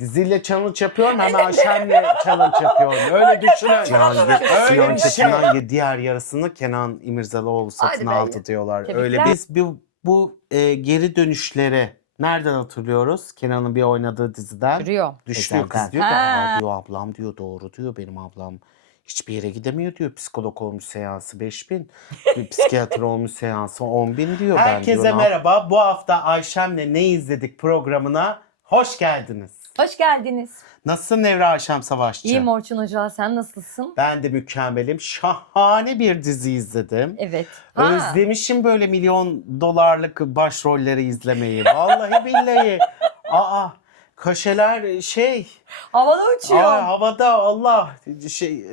Diziyle challenge yapıyorum, hemen Ayşem'le challenge yapıyorum. Öyle düşünün. Sinan Çetin'in diğer yarısını Kenan İmirzalıoğlu satın Hadi be. aldı diyorlar. Tebrikler. Öyle biz bu geri dönüşleri nereden hatırlıyoruz? Kenan'ın bir oynadığı diziden. Duruyor. Düşüyor kız diyor ki diyor ablam diyor doğru diyor benim ablam hiçbir yere gidemiyor diyor. Psikolog olmuş seansı 5.000. Bir psikiyatr olmuş seansı 10.000 diyor. Herkese merhaba. Bu hafta Ayşem'le Ne İzledik programına hoş geldiniz. Hoş geldiniz. Nasılsın Nevra Ayşem Savaşçı? İyiyim Orçun Hoca, sen nasılsın? Ben de mükemmelim. Şahane bir dizi izledim. Evet. Özlemişim böyle milyon dolarlık başrolleri izlemeyi. Vallahi billahi. Kaşeler Havada uçuyor. Havada Allah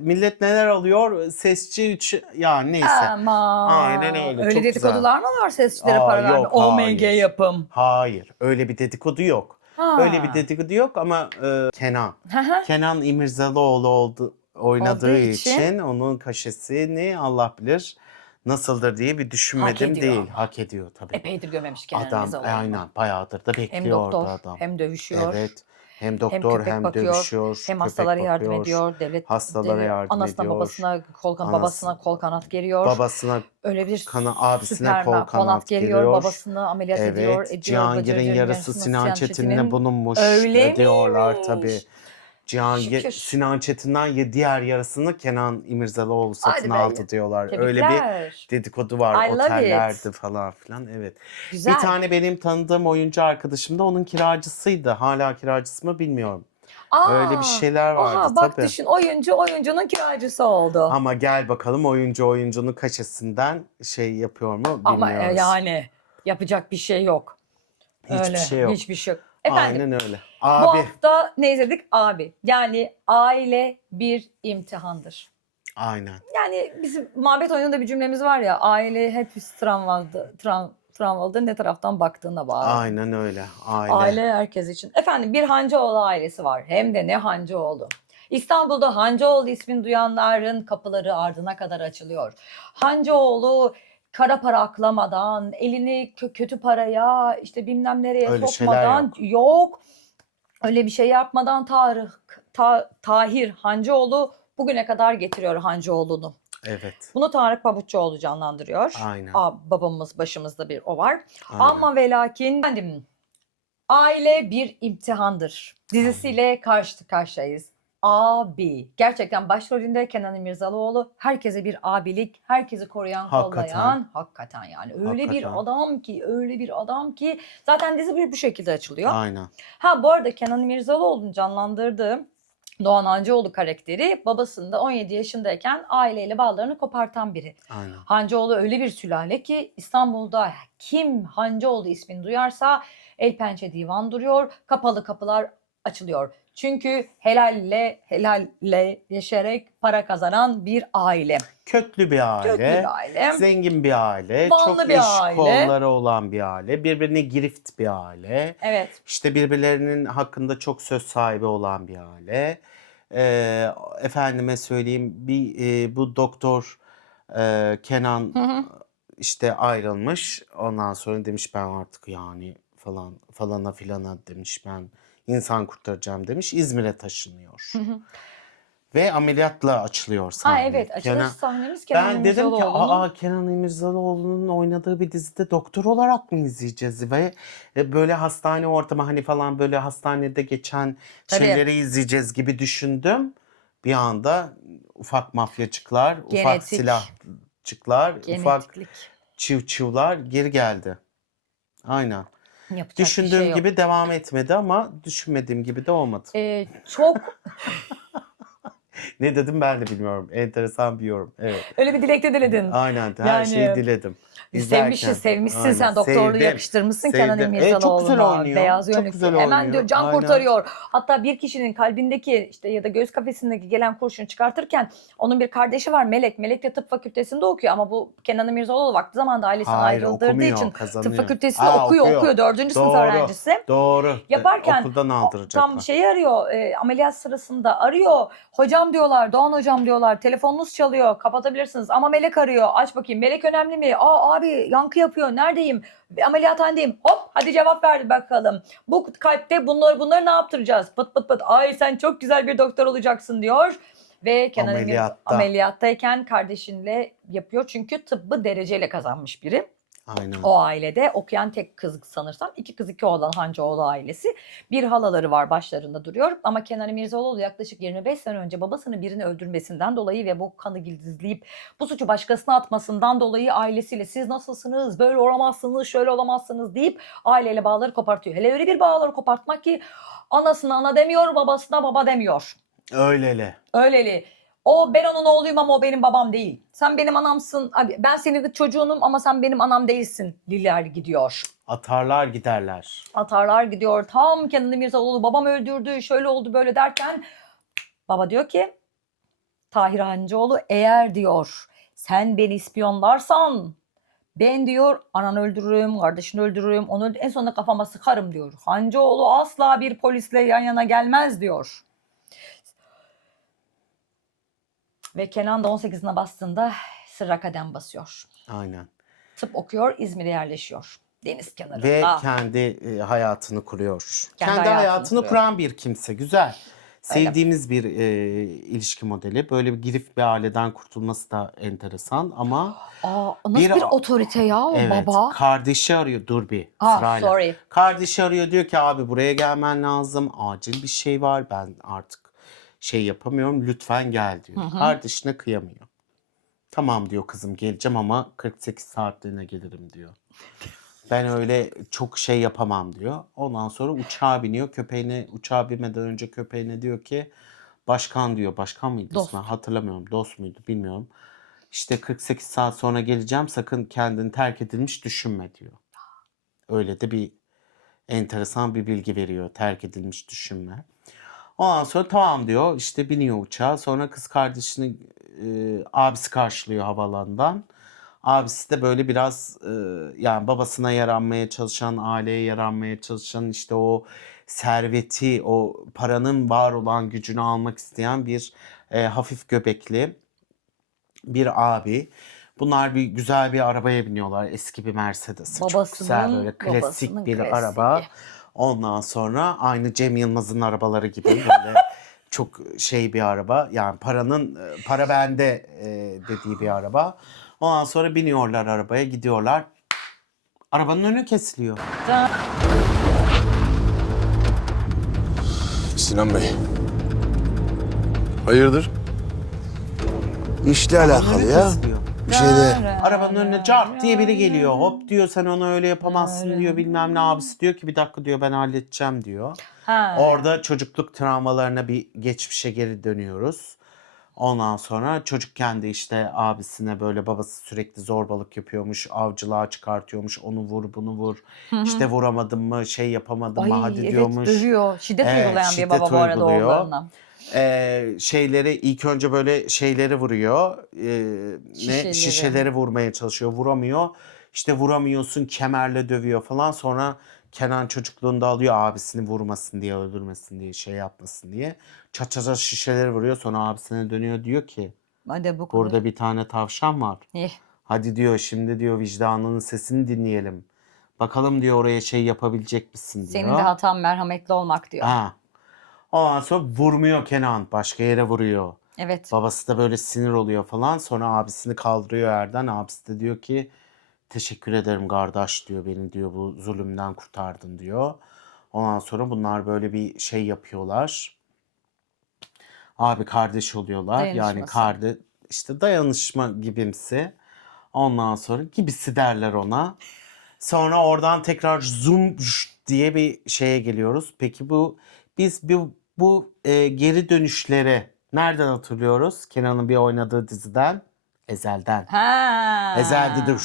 millet neler alıyor? Sesçi 3 yani neyse. Aman. Aynen öyle. Öyle çok dedikodular mı var sesçilere Aa, para verme? yok, OMG hayır. yapım. Hayır, öyle bir dedikodu yok. Öyle bir dedikodu yok ama Kenan İmirzalıoğlu oynadığı için onun kaşesini Allah bilir nasıldır diye bir düşünmedim değil. Hak ediyor tabii. Epeydir görmemiş Kenan Adam İmirzalıoğlu. aynen bayağıdır da Hem bekliyordu doktor adam. hem dövüşüyor. Evet. Hem doktor köpek hem bakıyor, dövüşüyor. hem hastalara yardım ediyor. Devlet hastalara yardım anasına ediyor. babasına kol kanat geriyor. Babasına öyle bir abisine Süperman, kol kanat geriyor. Babasını ameliyat ediyor. Cihangir'in yarısı Sinan Çetin'le bulunmuş öyle diyorlar miymiş? tabii. Cihangir Sinan Çetin'den diğer yarısını Kenan İmirzalıoğlu satın aldı diyorlar. Tebrikler. Öyle bir dedikodu var. I love Otellerde falan filan. Evet. Güzel. Bir tane benim tanıdığım oyuncu arkadaşım da onun kiracısıydı. Hala kiracısı mı bilmiyorum. Öyle bir şeyler vardı bak tabii. düşün, oyuncunun kiracısı oldu. Ama gel bakalım oyuncunun kaşesinden yapıyor mu bilmiyoruz. Ama yani yapacak bir şey yok. Hiçbir şey yok. Hiçbir şey yok. Efendim, aynen öyle. Bu hafta ne izledik? Abi. Yani aile bir imtihandır. Aynen. Yani bizim muhabbet oyununda bir cümlemiz var ya, aile hep travmalıdır ne taraftan baktığına bağlı. Aynen öyle. Aile herkes için. Efendim, bir Hancıoğlu ailesi var. Hem de ne Hancıoğlu. İstanbul'da Hancıoğlu ismini duyanların kapıları ardına kadar açılıyor. Hancıoğlu kara para aklamadan, elini kötü paraya, işte bilmem nereye öyle sokmadan, yok. Öyle bir şey yapmadan Tahir Hancıoğlu bugüne kadar getiriyor Hancıoğlu'nu. Evet. Bunu Tarık Pabuççuoğlu canlandırıyor. Aynen. Babamız başımızda bir o var. Aynen. Ama ve lakin efendim, aile bir imtihandır dizisiyle karşı karşıyayız. Abi. Gerçekten başrolünde Kenan İmirzalıoğlu, herkese bir abilik, herkesi koruyan, kollayan. Hakikaten yani. Öyle bir adam ki zaten dizi bu şekilde açılıyor. Aynen. Bu arada Kenan İmirzalıoğlu'nun canlandırdığı Doğan Hancıoğlu karakteri babasında 17 yaşındayken aileyle bağlarını kopartan biri. Aynen. Hancıoğlu öyle bir sülale ki İstanbul'da kim Hancıoğlu ismini duyarsa el pençe divan duruyor, kapalı kapılar açılıyor. Çünkü helalle yaşayarak para kazanan bir aile. Köklü bir aile. Zengin bir aile. Çok iş kolları olan bir aile. Birbirine girift bir aile. Evet. İşte birbirlerinin hakkında çok söz sahibi olan bir aile. Efendime söyleyeyim bu doktor Kenan işte ayrılmış. Ondan sonra demiş ben artık yani falana filana demiş ben insan kurtaracağım demiş. İzmir'e taşınıyor. Ve ameliyatla açılıyor sahne. Evet, açılış sahnemiz Kenan İmirzalıoğlu'nun. Ben dedim ki Kenan İmirzalıoğlu'nun oynadığı bir dizide doktor olarak mı izleyeceğiz? Ve böyle hastane ortamı hani falan böyle hastanede geçen şeyleri izleyeceğiz gibi düşündüm. Bir anda ufak mafyacıklar, ufak silahçıklar, ufak çivçivler geri geldi. Aynen. Düşündüğüm gibi devam etmedi ama düşünmediğim gibi de olmadı. Çok ne dedim ben de bilmiyorum. Enteresan bir yorum. Evet. Öyle bir dilekte diledin. Aynen. Her şeyi diledim. Sevmişsin sen, doktorluğu yakıştırmışsın Kenan İmirzalıoğlu'na. Çok güzel oynuyor. Beyaz önlüklü. Hemen diyor can kurtarıyor. Hatta bir kişinin kalbindeki işte ya da göğüs kafesindeki gelen kurşunu çıkartırken onun bir kardeşi var Melek. Melek de tıp fakültesinde okuyor ama bu Kenan İmirzalıoğlu vakti zamanında ailesinden ayrıldırdığı için tıp fakültesinde okuyor. 4. sınıf öğrencisi. Doğru. Yaparken okuldan aldıracaklar. tam arıyor. Ameliyat sırasında arıyor. Hocam hocam diyorlar, Doğan hocam diyorlar. Telefonunuz çalıyor, kapatabilirsiniz. Ama Melek arıyor. Aç bakayım. Melek önemli mi? Aa abi yankı yapıyor. Neredeyim? Ameliyathanedeyim. Hop hadi cevap verdi bakalım. Bu kalpte bunları ne yaptıracağız? Pıt pıt pıt. Ay sen çok güzel bir doktor olacaksın diyor. Ve Kenan Emirzal ameliyattayken kardeşinle yapıyor. Çünkü tıbbı dereceyle kazanmış biri. Aynen. O ailede okuyan tek kız sanırsam. 2 kız 2 oğlan Hancıoğlu ailesi. Bir halaları var başlarında duruyor. Ama Kenan İmirzalıoğlu yaklaşık 25 sene önce babasının birini öldürmesinden dolayı ve bu kanı gizleyip bu suçu başkasına atmasından dolayı ailesiyle siz nasılsınız, böyle olamazsınız, şöyle olamazsınız deyip aileyle bağları kopartıyor. Hele öyle bir bağları kopartmak ki anasına ana demiyor, babasına baba demiyor. Öyleli. Öyleli. Ben onun oğluyum ama o benim babam değil. Sen benim anamsın. Abi ben senin çocuğunum ama sen benim anam değilsin. Liler gidiyor. Atarlar giderler. Atarlar gidiyor. Tam Kenan İmirzalıoğlu babam öldürdü, şöyle oldu böyle derken baba diyor ki Tahir Hancıoğlu eğer diyor sen beni ispiyonlarsan ben diyor ananı öldürürüm, kardeşini öldürürüm, onu en sonunda kafama sıkarım diyor. Hancıoğlu asla bir polisle yan yana gelmez diyor. Ve Kenan da 18'ine bastığında sırra kadem basıyor. Aynen. Tıp okuyor, İzmir'e yerleşiyor. Deniz kenarında. Ve kendi hayatını kuruyor. Kendi Kendi hayatını kuruyor. kuran bir kimse. Güzel. Öyle. Sevdiğimiz bir ilişki modeli. Böyle bir girif bir aileden kurtulması da enteresan ama Nasıl bir otorite ya o evet, baba? kardeşi arıyor. Dur bir sırayla. Sorry. Kardeşi arıyor, diyor ki abi buraya gelmen lazım. Acil bir şey var. Ben artık şey yapamıyorum. Lütfen gel diyor. Kardeşine kıyamıyor. Tamam diyor kızım geleceğim ama 48 saatliğine gelirim diyor. Ben öyle çok şey yapamam diyor. Ondan sonra uçağa biniyor. Uçağa binmeden önce köpeğine diyor ki başkan diyor. Başkan mıydı Dost. ismi? Hatırlamıyorum. Dost muydu bilmiyorum. İşte 48 saat sonra geleceğim. Sakın kendini terk edilmiş düşünme diyor. Öyle de bir enteresan bir bilgi veriyor. Terk edilmiş düşünme. Ondan sonra tamam diyor. İşte biniyor uçağa. Sonra kız kardeşini abisi karşılıyor havaalanından. Abisi de böyle biraz yani babasına yaranmaya çalışan, aileye yaranmaya çalışan, işte o serveti, o paranın var olan gücünü almak isteyen bir hafif göbekli bir abi. Bunlar bir güzel bir arabaya biniyorlar. Eski bir Mercedes. Çok güzel böyle klasik bir araba. Ondan sonra aynı Cem Yılmaz'ın arabaları gibi böyle çok şey bir araba. Yani para bende dediği bir araba. Ondan sonra biniyorlar arabaya, gidiyorlar. Arabanın önü kesiliyor. Sinan Bey. Hayırdır? İşle alakalı Önü ya. kesiliyor. Bir şey de. Arabanın önüne cart diye biri geliyor. Hop diyor sen onu öyle yapamazsın diyor, bilmem ne. Abisi diyor ki bir dakika diyor ben halledeceğim diyor. Orada çocukluk travmalarına bir geçmişe geri dönüyoruz. Ondan sonra çocukken de işte abisine böyle babası sürekli zorbalık yapıyormuş. Avcılığa çıkartıyormuş. Onu vur bunu vur. İşte vuramadın mı şey yapamadın mı hadi evet, diyormuş. dövüyor. Şiddet Evet, uygulayan bir şiddet baba bu arada uyguluyor. oğullarına. Şeyleri ilk önce böyle şeyleri vuruyor. Şişeleri. Şişeleri vurmaya çalışıyor. Vuramıyor. İşte vuramıyorsun kemerle dövüyor falan. Sonra Kenan çocukluğunda alıyor abisini vurmasın diye, öldürmesin diye, şey yapmasın diye. Çat şişeleri vuruyor. Sonra abisine dönüyor diyor ki Hadi bu kadar. burada bir tane tavşan var. İyi. Hadi diyor şimdi diyor vicdanının sesini dinleyelim. Bakalım diyor oraya şey yapabilecek misin diyor. Senin de hatan merhametli olmak diyor. Ha. Ondan sonra vurmuyor Kenan. Başka yere vuruyor. Evet. Babası da böyle sinir oluyor falan. Sonra abisini kaldırıyor yerden. Abisi de diyor ki teşekkür ederim kardeş diyor. Beni diyor bu zulümden kurtardın diyor. Ondan sonra bunlar böyle bir şey yapıyorlar. Abi kardeş oluyorlar. Yani işte dayanışma gibimsi. Ondan sonra gibisi derler ona. Sonra oradan tekrar zoom diye bir şeye geliyoruz. Peki biz bu geri dönüşleri nereden hatırlıyoruz? Kenan'ın bir oynadığı diziden, Ezel'den. Ezel'de de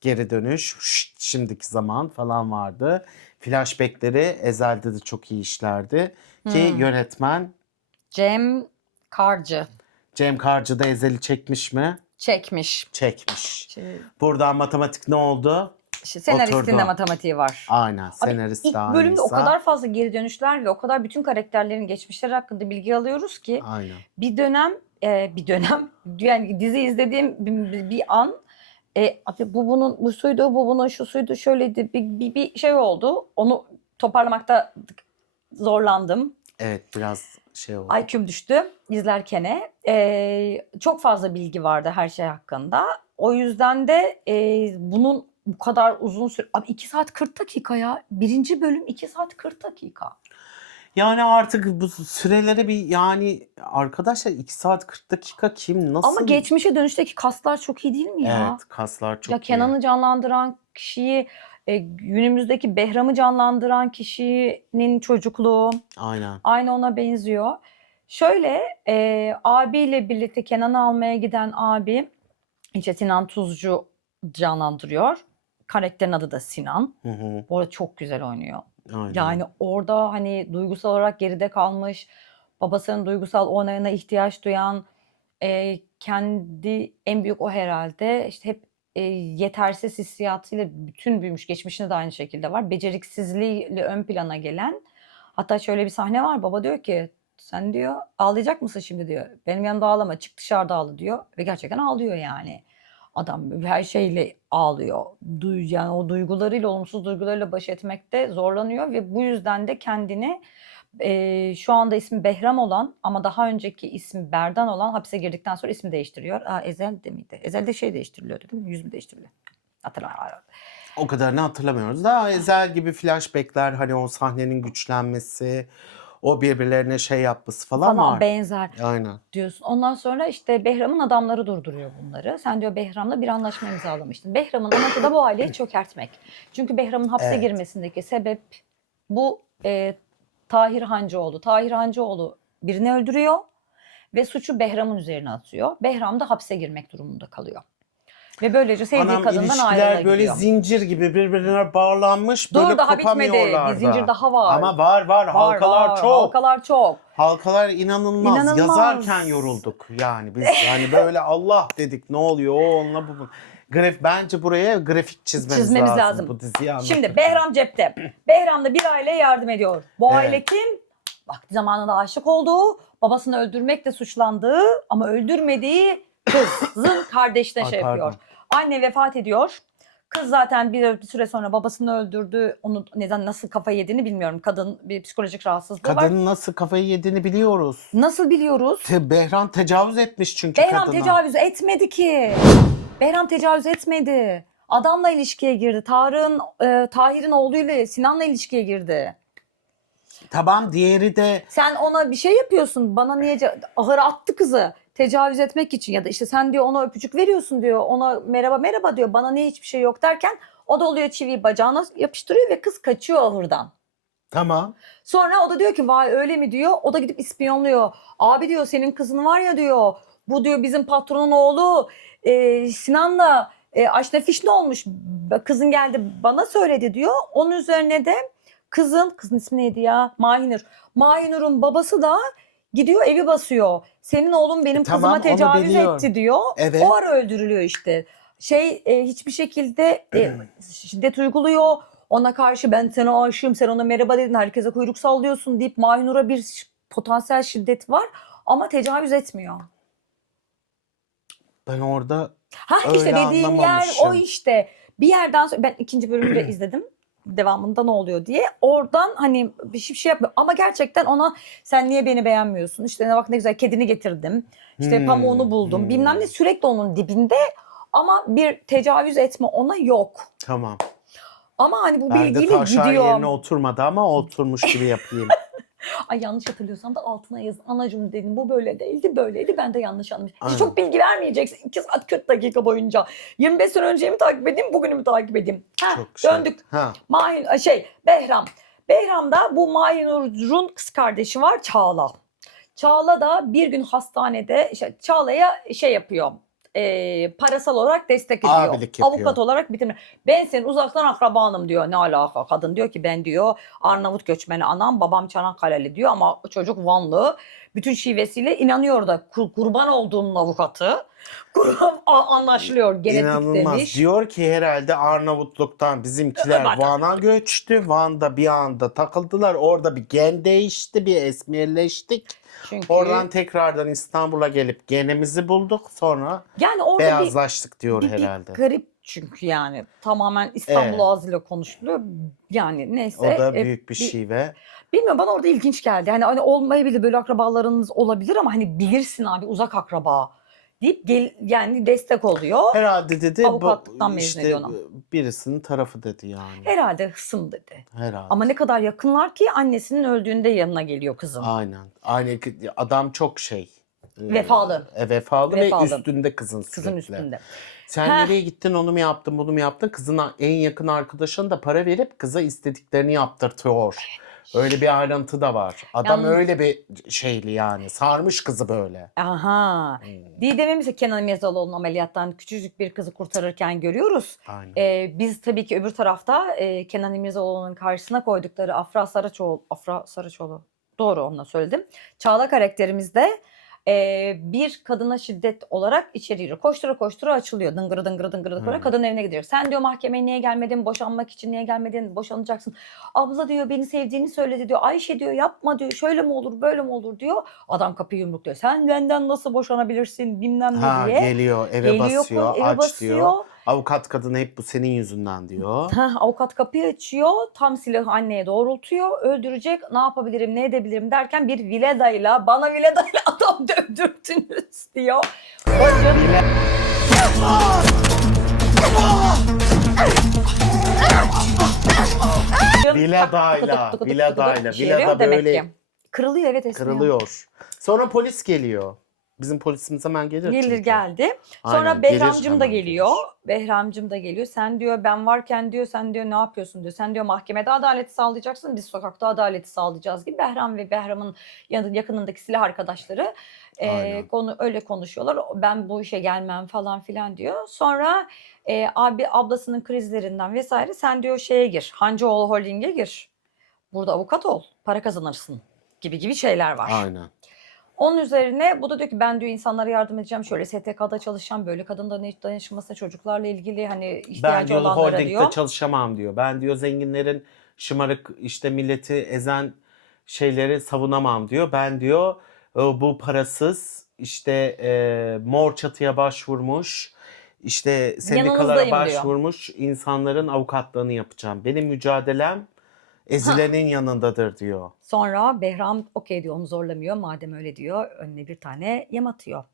geri dönüş, şimdiki zaman falan vardı. Flashback'leri Ezel'de de çok iyi işlerdi. Ki yönetmen Cem Karcı Cem Karcı da Ezel'i çekmiş mi? çekmiş. Çekmiş. Buradan matematik ne oldu? İşte senaristin de Oturdu. matematiği var. Aynen Abi senarist ilk de bölümde o aynıysa. kadar fazla geri dönüşler ve o kadar bütün karakterlerin geçmişleri hakkında bilgi alıyoruz ki Aynen. bir dönem yani dizi izlediğim bir an abi bu bunun bu suydu, bu bunun şu suydu, şöyleydi bir şey oldu. Onu toparlamakta zorlandım. Evet biraz şey oldu. IQ'm düştü izlerken. Çok fazla bilgi vardı her şey hakkında. O yüzden de bunun bu kadar uzun süre... Abi 2 saat 40 dakika ya. Birinci bölüm 2 saat 40 dakika. Yani artık bu sürelere bir yani arkadaşlar 2 saat 40 dakika kim nasıl? Ama geçmişe dönüşteki kaslar çok iyi değil mi ya? Evet kaslar çok Ya iyi. Kenan'ı canlandıran kişiyi, günümüzdeki Behram'ı canlandıran kişinin çocukluğu Aynen. aynı ona benziyor. Şöyle abiyle birlikte Kenan'ı almaya giden abi işte Sinan Tuzcu canlandırıyor. Karakterin adı da Sinan. Hı hı. Bu arada çok güzel oynuyor. Aynen. Yani orada hani duygusal olarak geride kalmış, babasının duygusal onayına ihtiyaç duyan, kendi en büyük o herhalde işte hep yetersiz hissiyatıyla bütün büyümüş, geçmişinde de aynı şekilde var. Beceriksizliğiyle ön plana gelen. Hatta şöyle bir sahne var, baba diyor ki sen diyor ağlayacak mısın şimdi diyor. Benim yanımda ağlama, çık dışarıda ağla diyor ve gerçekten ağlıyor yani. Adam her şeyle ağlıyor. Yani o duygularıyla, olumsuz duygularıyla baş etmekte zorlanıyor ve bu yüzden de kendini şu anda ismi Behram olan ama daha önceki ismi Berdan olan hapse girdikten sonra ismi değiştiriyor. Ezel'de miydi? Ezel'de şey değiştiriliyordu değil mi? Yüz mü değiştiriliyor? Hatırlamıyorum. O kadarını hatırlamıyoruz da Ezel gibi flashbackler hani o sahnenin güçlenmesi, o birbirlerine şey yapması falan var. Benzer Aynen. diyorsun. Ondan sonra işte Behram'ın adamları durduruyor bunları. Sen diyor Behram'la bir anlaşma imzalamıştın. Behram'ın amacı da bu aileyi çökertmek. Çünkü Behram'ın hapse Evet. girmesindeki sebep bu Tahir Hancıoğlu. Tahir Hancıoğlu birini öldürüyor ve suçu Behram'ın üzerine atıyor. Behram da hapse girmek durumunda kalıyor. Ve böylece sevdiği Anam kadından ilişkiler ayrıla böyle gidiyor. zincir gibi birbirine bağlanmış Dur, böyle daha bitmedi. kopamıyorlar Bir da. zincir daha var. Ama var halkalar çok. Halkalar çok. Halkalar inanılmaz. İnanılmaz. Yazarken yorulduk yani biz yani böyle Allah dedik ne oluyor o onunla bu. Bence buraya grafik çizmemiz lazım bu diziyi anlatırken. Şimdi Behram cepte. Behram da bir aileye yardım ediyor. Bu Evet. aile kim? Vakti zamanında aşık olduğu, babasını öldürmekle suçlandığı ama öldürmediği kızın kardeşine Ay, şey yapıyor. pardon. Anne vefat ediyor. Kız zaten bir süre sonra babasını öldürdü. Onu neden nasıl kafayı yediğini bilmiyorum. Kadın bir psikolojik rahatsızlığı var. Kadının nasıl kafayı yediğini biliyoruz. Nasıl biliyoruz? Behram tecavüz etmiş çünkü Behram kadına. tecavüz etmedi ki. Behram tecavüz etmedi. Adamla ilişkiye girdi. Tahir'in oğluyla Sinan'la ilişkiye girdi. Tamam diğeri de Sen ona bir şey yapıyorsun. Bana niye ahıra attı kızı tecavüz etmek için ya da işte sen diyor ona öpücük veriyorsun diyor. Ona merhaba diyor. Bana niye hiçbir şey yok derken o da oluyor çiviyi bacağına yapıştırıyor ve kız kaçıyor ahırdan. tamam. Sonra o da diyor ki vay öyle mi diyor. O da gidip ispiyonluyor. Abi diyor senin kızın var ya diyor. Bu diyor bizim patronun oğlu Sinan'la aşna fişne olmuş. Kızın geldi bana söyledi diyor. Onun üzerine de kızın ismi neydi ya? Mahinur. Mahinur'un babası da gidiyor evi basıyor. Senin oğlun benim Tamam, kızıma onu tecavüz biliyorum. etti diyor. Evet. O ara öldürülüyor işte. Hiçbir şekilde şiddet uyguluyor. Ona karşı ben sana aşığım, sen ona merhaba dedin, herkese kuyruk sallıyorsun deyip Mahinur'a bir potansiyel şiddet var ama tecavüz etmiyor. Ben orada İşte öyle dediğin yer anlamamışım. o işte. Bir yerden sonra ben ikinci bölümü de izledim. Devamında ne oluyor diye. Oradan hani bir şey yapmıyor. Ama gerçekten ona sen niye beni beğenmiyorsun? İşte bak ne güzel kedini getirdim. İşte pamuğunu buldum. Bilmem ne sürekli onun dibinde. Ama bir tecavüz etme ona yok. Tamam. Ama hani bu Ben de bilgiyle taşlar gidiyor. yerine oturmadı ama oturmuş gibi yapayım. Ay yanlış hatırlıyorsam da altına yaz. Anacığım dedim bu böyle değildi böyleydi ben de yanlış anlamışım. Aynen. Çok bilgi vermeyeceksin 2 saat 40 dakika boyunca. 25 sene önceyi mi takip edeyim bugünü mü takip edeyim? Çok Döndük. Ha. Behram. Behram'da bu Mahinur'un kız kardeşi var Çağla. Çağla da bir gün hastanede Çağla'ya şey yapıyor. Parasal olarak destek ediyor. Abilik yapıyor. Avukat olarak bitirme. Ben senin uzaktan akrabanım diyor. Ne alaka? Kadın diyor ki ben diyor Arnavut göçmeni anam babam Çanakkale'li diyor ama çocuk Vanlı. Bütün şivesiyle inanıyor da kurban olduğunun avukatı. Kurum anlaşılıyor genetik İnanılmaz. demiş. Diyor ki herhalde Arnavutluk'tan bizimkiler Bak. Van'a göçtü. Van'da bir anda takıldılar. Orada bir gen değişti, bir esmerleştik. Çünkü Oradan tekrardan İstanbul'a gelip genimizi bulduk. Sonra yani orada beyazlaştık diyor bir herhalde. garip çünkü yani tamamen İstanbul Evet. ağzıyla konuşuluyor. Yani O neyse. da büyük bir şey ve Bilmiyorum bana orada ilginç geldi. Hani olmayabilir böyle akrabalarınız olabilir ama hani bilirsin abi uzak akraba deyip yani destek oluyor. herhalde dedi Avukatlıktan mezun işte ediyor onu. birisinin tarafı dedi yani. Herhalde hısım dedi. Herhalde. Ama ne kadar yakınlar ki annesinin öldüğünde yanına geliyor kızın. Aynen. Aynı adam çok Vefalı. vefalı ve Vefalı. üstünde kızın sürekli. Kızın üstünde. Sen Heh. nereye gittin onu mu yaptın bunu mu yaptın? Kızın en yakın arkadaşına da para verip kıza istediklerini yaptırtıyor. Öyle bir ayrıntı da var. Adam Yalnız- öyle bir şeyli yani. Sarmış kızı böyle. Aha. Didem'in ise Kenan İmirzalıoğlu'nun ameliyattan küçücük bir kızı kurtarırken görüyoruz. Aynen. Biz tabii ki öbür tarafta Kenan İmirzalıoğlu'nun karşısına koydukları Afra Saraçoğlu. Doğru onunla söyledim. Çağla karakterimizde bir kadına şiddet olarak içeri giriyor. Koştura koştura açılıyor. Dıngırı dıngırı dıngırı dıngırı. Kadın evine gidiyor. Sen diyor mahkemeye niye gelmedin? Boşanmak için niye gelmedin? Boşanacaksın. Abla diyor beni sevdiğini söyledi diyor. Ayşe diyor yapma diyor. Şöyle mi olur böyle mi olur diyor. Adam kapıyı yumrukluyor. Sen benden nasıl boşanabilirsin bilmem ne diye. Geliyor eve basıyor eve aç basıyor. diyor. Avukat kadın hep bu senin yüzünden diyor. Avukat kapıyı açıyor. Tam silahı anneye doğrultuyor. Öldürecek. Ne yapabilirim, ne edebilirim derken bir Vileda'yla bana Vileda'yla adam dövdürttünüz diyor. Bacım. Vileda'yla. Vileda'yla. Şişiriyor Vileda demek böyle ki. Kırılıyor evet esniyor. kırılıyor. Sonra polis geliyor. Bizim polisimiz hemen gelir Gelir çünkü. geldi. Sonra Aynen, gelir, Behramcığım da hemen geliyor. gelir. Behramcığım da geliyor. Sen diyor ben varken diyor sen diyor ne yapıyorsun diyor. Sen diyor mahkemede adaleti sağlayacaksın. Biz sokakta adaleti sağlayacağız gibi. Behram ve Behram'ın yakınındaki silah arkadaşları Aynen. öyle konuşuyorlar. Ben bu işe gelmem falan filan diyor. Sonra abi ablasının krizlerinden vesaire sen diyor şeye gir. Hancıoğlu Holding'e gir. Burada avukat ol. Para kazanırsın gibi şeyler var. Aynen. Onun üzerine bu da diyor ki ben diyor insanlara yardım edeceğim. Şöyle STK'da çalışacağım. Böyle kadın danışmasına çocuklarla ilgili hani Ben ihtiyacı diyor olanlara holdingde diyor. çalışamam diyor. Ben diyor zenginlerin şımarık işte milleti ezen şeyleri savunamam diyor. Ben diyor bu parasız işte mor çatıya başvurmuş işte sendikalara Yanınızdayım diyor. başvurmuş insanların avukatlığını yapacağım. Benim mücadelem ezilenin yanındadır diyor. Sonra Behram okey diyor onu zorlamıyor. Madem öyle diyor önüne bir tane yem atıyor.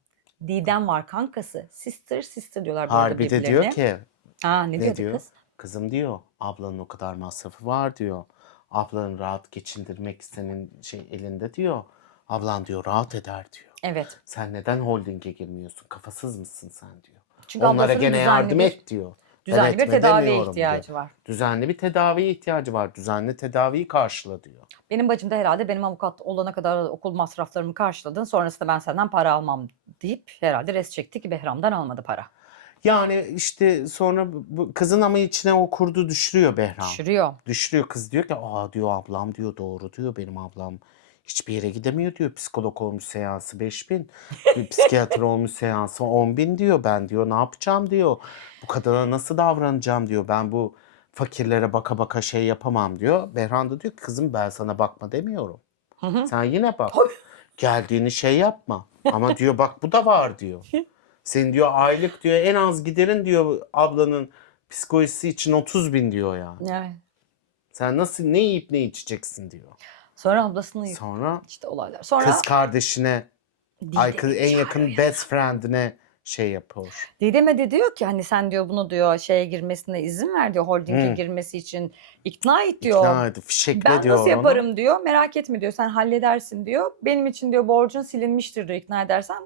Didem var kankası. Sister diyorlar bu arada Harbi de birbirlerine. diyor ki Ne diyordu diyor? kız? Kızım diyor ablanın o kadar masrafı var diyor. Ablanı rahat geçindirmek senin elinde diyor. Ablan diyor rahat eder diyor. Evet. Sen neden holdinge girmiyorsun? Kafasız mısın sen diyor. Çünkü Onlara ablasının gene yardım bir- et diyor. Ben Düzenli bir etme tedaviye demiyorum ihtiyacı diyor. var. Düzenli bir tedaviye ihtiyacı var. Düzenli tedaviyi karşıla diyor. Benim bacım da herhalde benim avukat olana kadar okul masraflarımı karşıladın. Sonrasında ben senden para almam deyip herhalde res çekti ki Behram'dan almadı para. Yani işte sonra kızın ama içine o kurdu düşürüyor Behram. Düşürüyor. Düşürüyor kız diyor ki diyor ablam diyor doğru diyor benim ablam hiçbir yere gidemiyor diyor. Psikolog olmuş seansı 5.000. Bir psikiyatr olmuş seansı 10.000 diyor. Ben diyor ne yapacağım diyor. Bu kadına nasıl davranacağım diyor. Ben bu fakirlere baka baka şey yapamam diyor. Behram da diyor ki kızım ben sana bakma demiyorum. Sen yine bak. Geldiğini şey yapma. Ama diyor bak bu da var diyor. Senin diyor aylık diyor en az giderin diyor ablanın psikolojisi için 30.000 diyor ya. Evet. Sen nasıl ne yiyip ne içeceksin diyor. Sonra ablasını Sonra işte olaylar. Sonra kız kardeşine Didem'i en yakın çağırıyor. best friend'ine şey yapıyor. Didem'e de diyor ki hani sen diyor bunu diyor şeye girmesine izin ver diyor. Holding'e girmesi için ikna et diyor. İkna edip fişekle Ben diyor nasıl onu. yaparım diyor. Merak etme diyor. Sen halledersin diyor. Benim için diyor borcun silinmiştir diyor ikna edersen.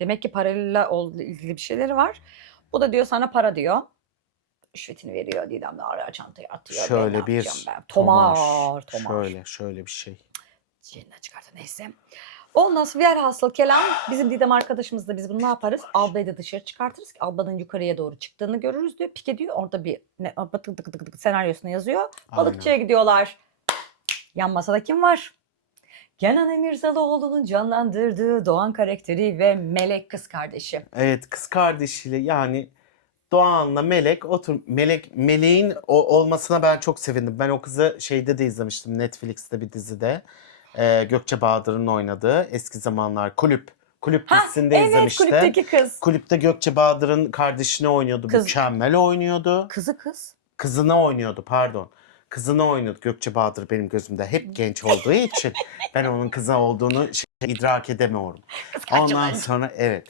Demek ki parayla ilgili bir şeyleri var. Bu da diyor sana para diyor. Rüşvetini veriyor. Didem de araya çantayı atıyor. Şöyle Ben ne bir yapacağım ben? Tomar. Şöyle bir şey. Ciğerinden çıkartıyor neyse. Ondan sonra velhasıl kelam bizim Didem arkadaşımız da biz bunu ne yaparız? Ablayı da dışarı çıkartırız ki ablanın yukarıya doğru çıktığını görürüz diyor. Pike diyor orada bir senaryosunu yazıyor. Balıkçıya gidiyorlar. Yan masada kim var? Kenan İmirzalıoğlu'nun canlandırdığı Doğan karakteri ve Melek kız kardeşi. Evet, kız kardeşiyle yani Doğan'la Melek Meleğin olmasına ben çok sevindim. Ben o kızı şeyde de izlemiştim, Netflix'te bir dizide. Gökçe Bahadır'ın oynadığı eski zamanlar Kulüp dizisinde Evet, izlemiştim. kulüpteki kız. Kulüpte Gökçe Bahadır'ın kardeşini oynuyordu. Kız. Mükemmel oynuyordu. Kız. Kızını oynuyordu, pardon. Kızını oynuyordu. Gökçe Bahadır benim gözümde hep genç olduğu için ben onun kızı olduğunu idrak edemiyorum. Ondan sonra evet.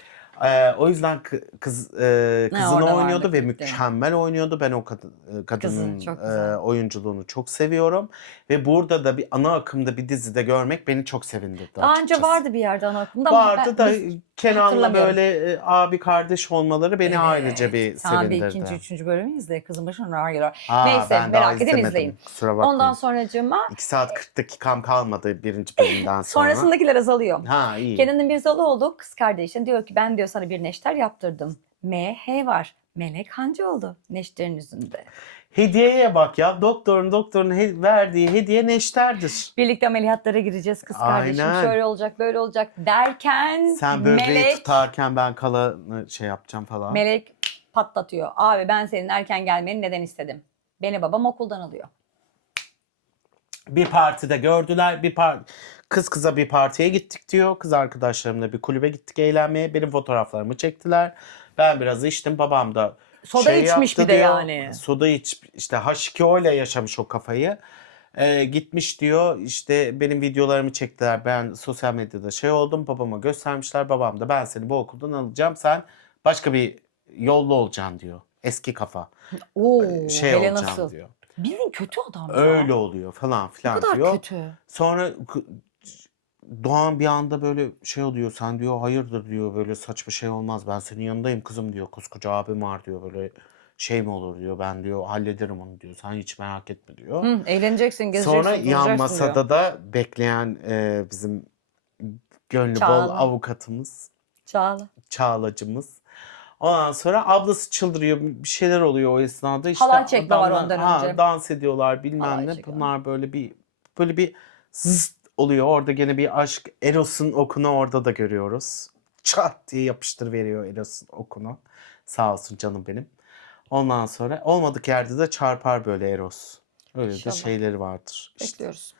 O yüzden kızını orada oynuyordu vardı ve kulüpte. mükemmel oynuyordu. Ben o kadının Kızı çok güzel. oyunculuğunu çok seviyorum. Ve burada da bir ana akımda bir dizide görmek beni çok sevindirdi Daha önce açıkçası. vardı bir yerde ana akımda ama Vardı da Kenan'la hatırlamıyorum. böyle abi kardeş olmaları beni ayrıca bir Sen bir sevindirdi. ikinci, üçüncü bölümü izle. Kızın başına neler geliyor. Aa, Neyse ben daha merak edin izlemedim. izleyin. Kusura bakmayın. Ondan sonracığıma 2 saat 40 dakikam kalmadı birinci bölümden sonra. sonrasındakiler azalıyor. Ha iyi. Kenan İmirzalıoğlu kız kardeşine diyor ki ben diyor sana bir neşter yaptırdım. M-H var. Melek Hancıoğlu neşterin yüzünde. Hediyeye bak ya. Doktorun verdiği hediye neşterdir. Birlikte ameliyatlara gireceğiz kız kardeşim. Aynen. Şöyle olacak böyle olacak derken Sen böbreği Melek tutarken ben kalanı şey yapacağım falan. Melek patlatıyor. Abi ben senin erken gelmeni neden istedim? Beni babam okuldan alıyor. Bir partide gördüler. Kız kıza bir partiye gittik diyor. Kız arkadaşlarımla bir kulübe gittik eğlenmeye. Benim fotoğraflarımı çektiler. Ben biraz içtim. Babam da Soda içmiş yaptı bir de diyor. yani. Soda işte H2O ile yaşamış o kafayı. Gitmiş diyor işte benim videolarımı çektiler. Ben sosyal medyada şey oldum. Babama göstermişler. Babam da ben seni bu okuldan alacağım. Sen başka bir yollu olacaksın diyor. Eski kafa. Oo, Şey hele olacağım nasıl? diyor. Bildiğin kötü adam ya. Öyle oluyor falan Ne filan kadar diyor. kötü. Sonra Doğan bir anda böyle şey oluyor. Sen diyor hayırdır diyor böyle saçma şey olmaz. Ben senin yanındayım kızım diyor. Koskoca abim var diyor böyle şey mi olur diyor. Ben diyor hallederim onu diyor. Sen hiç merak etme diyor. Hı, eğleneceksin, gezeceksin, Sonra yan tozacaksın masada diyor. da bekleyen bizim gönlü bol Çağla. avukatımız, Çağla. Çağlacımız. Ondan sonra ablası çıldırıyor. Bir şeyler oluyor o esnada. İşte Halay çekme var adamlar, ondan önce. dans ediyorlar bilmem Halay ne. çekiyorlar. Bunlar böyle bir zıt oluyor. Orada gene bir aşk. Eros'un okunu orada da görüyoruz. Çat diye yapıştır veriyor Eros'un okunu. Sağ olsun canım benim. Ondan sonra olmadık yerde de çarpar böyle Eros. Öyle İnşallah. de şeyleri vardır. İşte Bekliyoruz.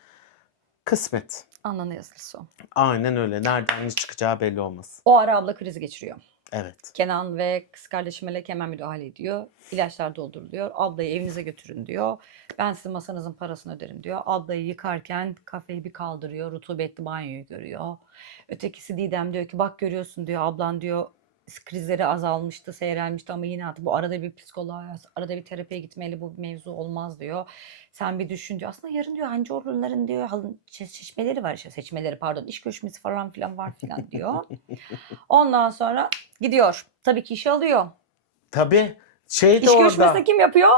kısmet. Anla yazılısı o. Aynen öyle. Nereden ne çıkacağı belli olmaz. O ara abla krizi geçiriyor. Evet. Kenan ve kız kardeşi Melek hemen müdahale ediyor. İlaçlar dolduruluyor. Ablayı evinize götürün diyor. Ben sizin masanızın parasını öderim diyor. Ablayı yıkarken kafeyi bir kaldırıyor. Rutubetli banyoyu görüyor. Ötekisi Didem diyor ki bak görüyorsun diyor. Ablan diyor krizleri azalmıştı, seyrelmişti ama yine bu arada bir psikoloğa, arada bir terapiye gitmeli bu bir mevzu olmaz diyor. Sen bir düşün diyor. Aslında yarın diyor Hancıoğulların diyor seçmeleri var işte seçmeleri pardon iş görüşmesi falan filan var filan diyor. Ondan sonra gidiyor. Tabii ki işi alıyor. Tabii. Şey de İş görüşmesini orada. kim yapıyor?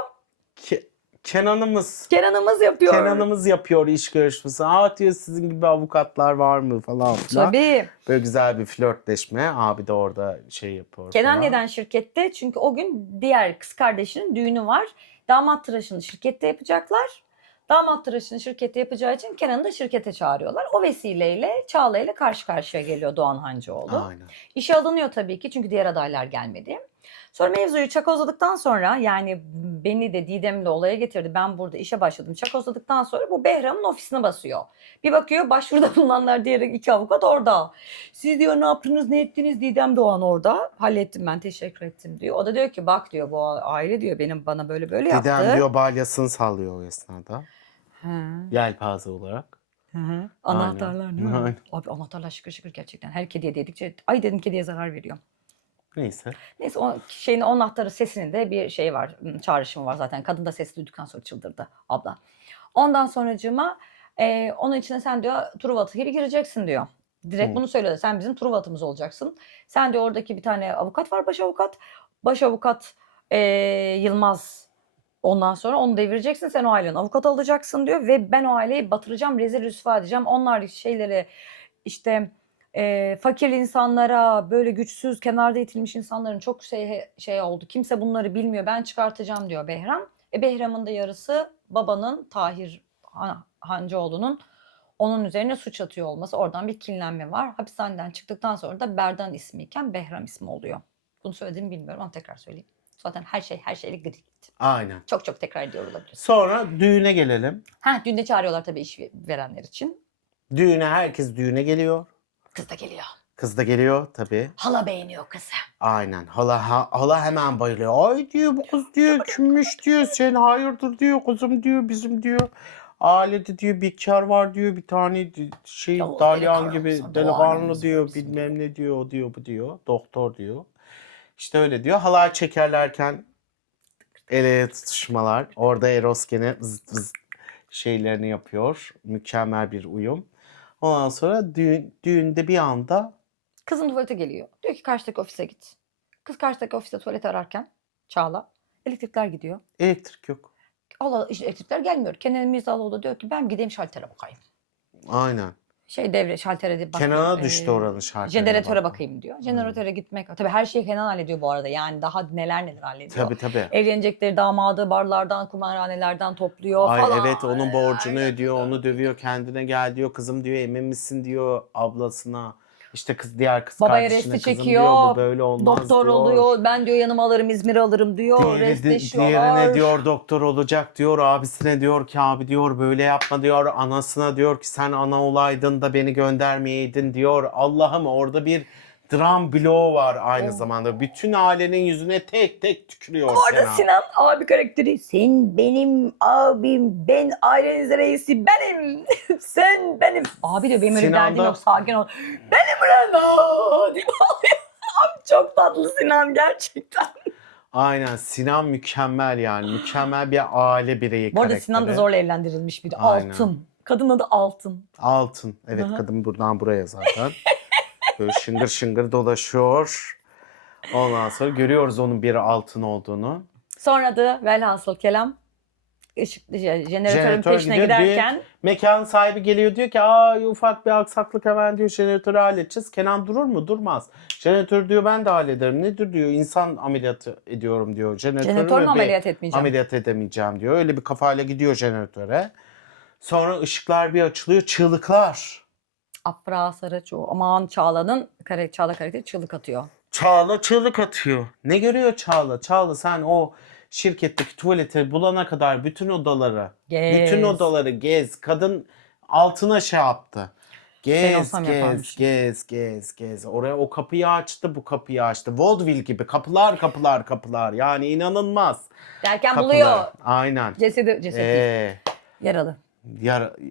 Kenan'ımız. Kenan'ımız yapıyor. Kenan'ımız yapıyor iş görüşmesi. Aa diyor sizin gibi avukatlar var mı falan filan. Tabii. Böyle güzel bir flörtleşme. Abi de orada şey yapıyor Kenan falan. neden şirkette? Çünkü o gün diğer kız kardeşinin düğünü var. Damat tıraşını şirkette yapacaklar. Damat tıraşını şirkette yapacağı için Kenan'ı da şirkete çağırıyorlar. O vesileyle Çağla ile karşı karşıya geliyor Doğan Hancıoğlu. Aynen. İşe alınıyor tabii ki çünkü diğer adaylar gelmedi. Sonra mevzuyu çakozladıktan sonra yani beni de Didem'le olaya getirdi. Ben burada işe başladım. Çakozladıktan sonra bu Behram'ın ofisine basıyor. Bir bakıyor başvuruda bulunanlar diğer iki avukat orada. Siz diyor ne yaptınız ne ettiniz Didem Doğan orada. Hallettim ben teşekkür ettim diyor. O da diyor ki bak diyor bu aile diyor bana böyle yaptı. Didem diyor balyasını sallıyor o esnada. Hı. Yelpaze olarak. Hı. Anahtarlar değil mi? Aynen. Abi anahtarlar şıkır gerçekten. Her kediye dedikçe ay dedim kediye zarar veriyor. Neyse. Neyse o şeyin o anahtarı sesinin de bir şey var. Çağrışımı var zaten. Kadın da sesi duyduktan sonra çıldırdı abla. Ondan sonracığıma onun içine sen diyor Truvat'ı gibi gireceksin diyor. Direkt bunu söyledi. Sen bizim Truvat'ımız olacaksın. Sen diyor oradaki bir tane avukat var başavukat. Başavukat Yılmaz. Ondan sonra onu devireceksin. Sen o ailenin avukat olacaksın diyor. Ve ben o aileyi batıracağım. Rezil rüsva edeceğim. Onlar şeyleri işte fakir insanlara böyle güçsüz kenarda itilmiş insanların çok şey oldu. Kimse bunları bilmiyor. Ben çıkartacağım diyor Behram. Behram'ın da yarısı babanın Tahir Hancıoğlu'nun Onun üzerine suç atıyor olması. Oradan bir kinlenme var. Hapishaneden çıktıktan sonra da Berdan ismiyken Behram ismi oluyor. Bunu söylediğimi bilmiyorum ama tekrar söyleyeyim. Zaten her şeyle gri gitti. Aynen. Çok tekrar ediyor olabilir. Sonra düğüne gelelim. Düğünde çağırıyorlar tabii işverenler için. Herkes düğüne geliyor. Kız da geliyor. Kız da geliyor tabii. Hala beğeniyor kızı. Aynen. Hala hemen bayılıyor. Ay diyor, bu kız diyor kimmiş diyor. Sen hayırdır diyor, kızım diyor, bizim diyor. Ailede diyor bekar var diyor, bir tane şey Ya o dalyan delikanlı, gibi doğanın delikanlı diyor, güzelsin. bilmem ne diyor, o diyor, bu diyor. Doktor diyor. İşte öyle diyor. Halay çekerlerken el ele tutuşmalar. Orada Eros gene vız vız şeylerini yapıyor. Mükemmel bir uyum. Ondan sonra düğünde bir anda Kızın tuvalete geliyor. Diyor ki karşıdaki ofise git. Kız karşıdaki ofiste tuvalet ararken Çağla elektrikler gidiyor. elektrik yok. Allah işte elektrikler gelmiyor. Kenan İmirzalıoğlu da diyor ki ben gideyim şaltere bakayım. Aynen. Şaltere de bakayım. Kenan'a düştü oranın şarkılarına. Jeneratöre bakayım diyor. Jeneratöre gitmek. Tabii her şeyi Kenan hallediyor bu arada. Yani daha neler hallediyor. Tabii. Evlenecekleri damadı barlardan, kumarhanelerden topluyor Ay falan. evet, onun borcunu Öyle ödüyor, onu dövüyor, kendine gel diyor, kızım diyor, emin misin diyor ablasına. İşte diğer kız Babaya kardeşine, resti kızım çekiyor. diyor, bu böyle olmaz Doktor diyor. oluyor. Ben diyor yanıma alırım, İzmir'e alırım diyor. Restleşiyorlar. Diğerine diyor doktor olacak diyor, abisine diyor ki abi diyor böyle yapma diyor, anasına diyor ki sen ana olaydın da beni göndermeyeydin diyor. Allah'ım, orada bir dram bloğu var aynı zamanda. Bütün ailenin yüzüne tek tek tükürüyor Orada Kenan. Sinan abi karakteri. Sen benim abim, ben ailenizin reisi benim. Sen benim. Abi diyor benim öyle Sinan derdim da- yok, sakin ol. Benim Renault. Diye bağırıyor. Abi çok tatlı Sinan gerçekten. Aynen, Sinan mükemmel yani. Mükemmel bir aile bireyi Bu arada karakteri. Sinan da zorla evlendirilmiş biri. Aynen. Altın. Kadın adı Altın. Altın. Evet, Aha. kadın buradan buraya zaten. Böyle şıngır şıngır dolaşıyor. Ondan sonra görüyoruz onun bir altın olduğunu. Sonra da velhasıl kelam jeneratörün Jeneratör peşine gidiyor, giderken mekan sahibi geliyor diyor ki ay ufak bir aksaklık, hemen diyor jeneratörü halledeceğiz. Kenan durur mu? Durmaz. Jeneratör diyor ben de hallederim. Nedir diyor, insan ameliyatı ediyorum diyor. jeneratör mü ameliyat etmeyeceğim? Ameliyat edemeyeceğim diyor. Öyle bir kafayla gidiyor jeneratöre. Sonra ışıklar bir açılıyor, çığlıklar. Afra Saraçoğlu. Aman Çağla karakteri çığlık atıyor. Çağla çığlık atıyor. Ne görüyor Çağla? Çağla sen o şirketteki tuvaleti bulana kadar bütün odaları, Gez. bütün odaları gez. Kadın altına şey yaptı. Ben Gez, olsam gez, yaparmışım. gez. Oraya o kapıyı açtı, bu kapıyı açtı. Vaudeville gibi kapılar. Yani inanılmaz. Derken Kapılar. buluyor Aynen. cesedi değil, yaralı.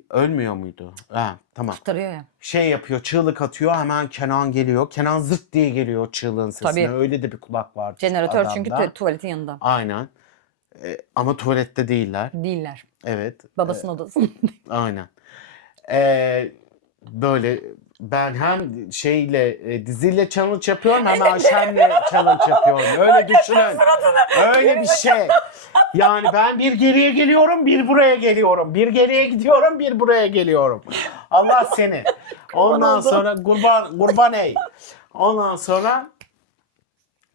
Ölmüyor muydu? Ha, tamam. Kurtarıyor ya. Şey yapıyor, çığlık atıyor, hemen Kenan geliyor. Kenan zırt diye geliyor çığlığın sesine. Tabii. Öyle de bir kulak var. Jeneratör adamda. çünkü tuvaletin yanında. Aynen. Ama tuvalette değiller. Değiller. Evet. Babasının odasında. Aynen. Böyle ben hem diziyle challenge yapıyorum, hem Ayşem'le challenge yapıyorum. Öyle düşünün. Öyle bir şey. Yani ben bir geriye geliyorum, bir buraya geliyorum. Bir geriye gidiyorum, bir buraya geliyorum. Allah seni. Ondan oldu. sonra kurban ey. Ondan sonra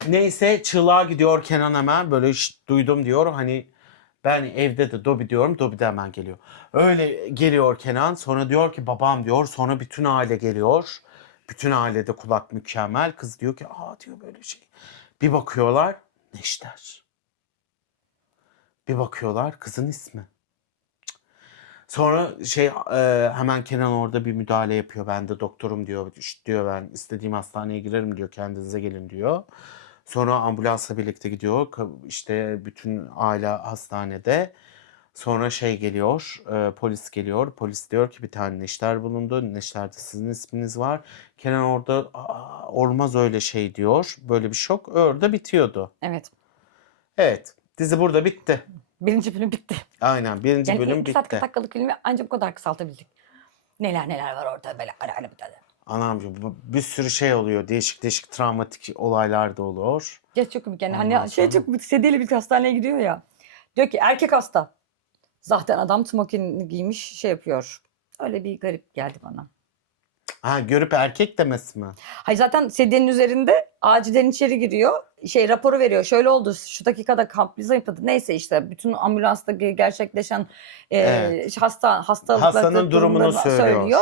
neyse çığlığa gidiyor Kenan hemen, böyle duydum diyor, hani ben evde de Dobby diyorum, Dobby de hemen geliyor. Öyle geliyor Kenan, sonra diyor ki babam diyor, sonra bütün aile geliyor. Bütün ailede kulak mükemmel. Kız diyor ki aa diyor böyle şey. Bir bakıyorlar Neşter. Bir bakıyorlar kızın ismi. Sonra hemen Kenan orada bir müdahale yapıyor. Ben de doktorum diyor. İşte diyor ben istediğim hastaneye girerim diyor. Kendinize gelin diyor. Sonra ambulansla birlikte gidiyor. İşte bütün aile hastanede. Sonra geliyor. Polis geliyor. Polis diyor ki bir tane Neşter bulundu. Neşter'de sizin isminiz var. Kenan orada olmaz öyle şey diyor. Böyle bir şok. Orada bitiyordu. Evet. Evet. Dizi burada bitti. Birinci bölüm bitti. Aynen. Birinci Yani bölüm 2 saat 40 bitti. dakikalık filmi ancak bu kadar kısaltabildik. Neler var orada böyle ara bir tane. Anamcığım bir sürü şey oluyor. Değişik travmatik olaylar da olur. Ya çok komik yani Ondan hani sonra- çok sediyeli bir hastaneye gidiyor ya. Diyor ki erkek hasta. Zaten adam smokin giymiş yapıyor. Öyle bir garip geldi bana. Ha, görüp erkek demesi mi? Hayır zaten sedyenin üzerinde acilden içeri giriyor. Raporu veriyor. Şöyle oldu. Şu dakikada kalp yapıldı. Neyse işte bütün ambulansta gerçekleşen Evet. hastalıkların Hastanın durumunu söylüyor.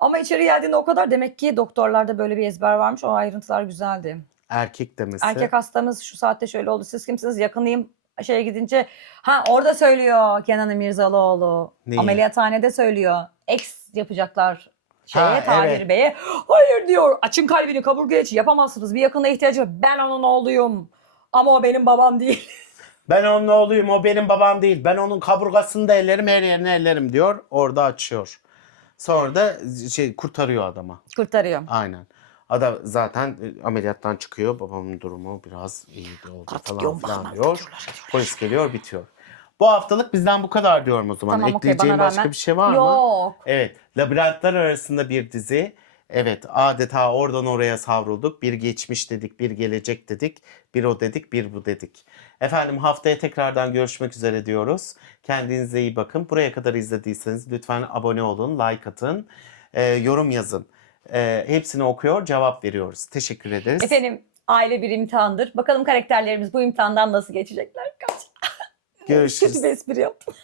Ama içeri geldiğinde o kadar demek ki doktorlarda böyle bir ezber varmış. O ayrıntılar güzeldi. Erkek demesi. Erkek hastamız şu saatte şöyle oldu. Siz kimsiniz? Yakınıyım. Gidince orada söylüyor Kenan İmirzalıoğlu. Neyi? Ameliyathanede söylüyor. X yapacaklar Tahir evet. Bey'e. Hayır diyor. Açın kalbini, kaburgaya açın. Yapamazsınız. Bir yakına ihtiyacı var. Ben onun oğluyum. Ama o benim babam değil. Ben onun oğluyum, o benim babam değil. Ben onun kaburgasını da ellerim, her yerini ellerim diyor. Orada açıyor. Sonra da kurtarıyor adama. Kurtarıyor. Aynen. Adam zaten ameliyattan çıkıyor. Babamın durumu biraz iyi oldu falan filan diyor. Polis geliyor, bitiyor. Bu haftalık bizden bu kadar diyorum o zaman. Tamam, okey, Ekleyeceğin bana başka rağmen- bir şey var mı? Yok. Evet. Labirentler arasında bir dizi. Evet, adeta oradan oraya savrulduk. Bir geçmiş dedik, bir gelecek dedik. Bir o dedik, bir bu dedik. Efendim haftaya tekrardan görüşmek üzere diyoruz. Kendinize iyi bakın. Buraya kadar izlediyseniz lütfen abone olun, like atın, yorum yazın. Hepsini okuyor, cevap veriyoruz. Teşekkür ederiz. Efendim aile bir imtihandır. Bakalım karakterlerimiz bu imtihandan nasıl geçecekler? Kaç. Görüşürüz. Kötü bir espri yaptım.